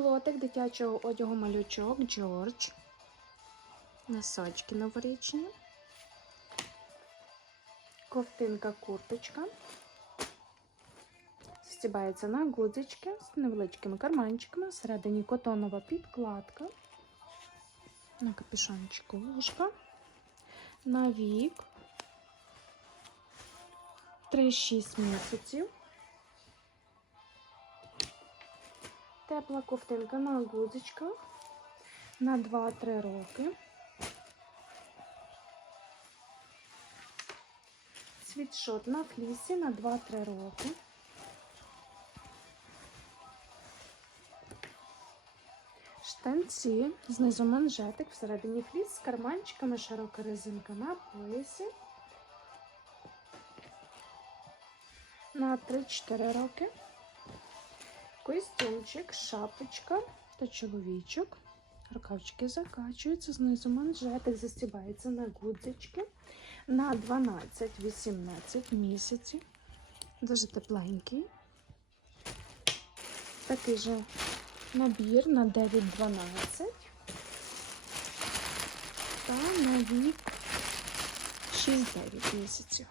лотик дитячого одягу малючок Джордж. Носочки новорічні. Ковтинка курточка. Стібається на гудзички з невеличкими карманчиками. Всередині котонова підкладка. На капюшончику вушка. На вік. 3-6 місяців. Тепла ковтинка на гудзичках на 2-3 роки. Світшот на флісі на 2-3 роки. Штанці, знизу манжетик, всередині фліс з карманчиками, широка резинка на поясі. На 3-4 роки. Костюмчик, шапочка та чоловічок. Рукавчики закачуються, знизу манжетик застібається на гудзички на 12-18 місяців. Дуже тепленький. Такий же набір на 9-12 та на вік 6-9 місяців.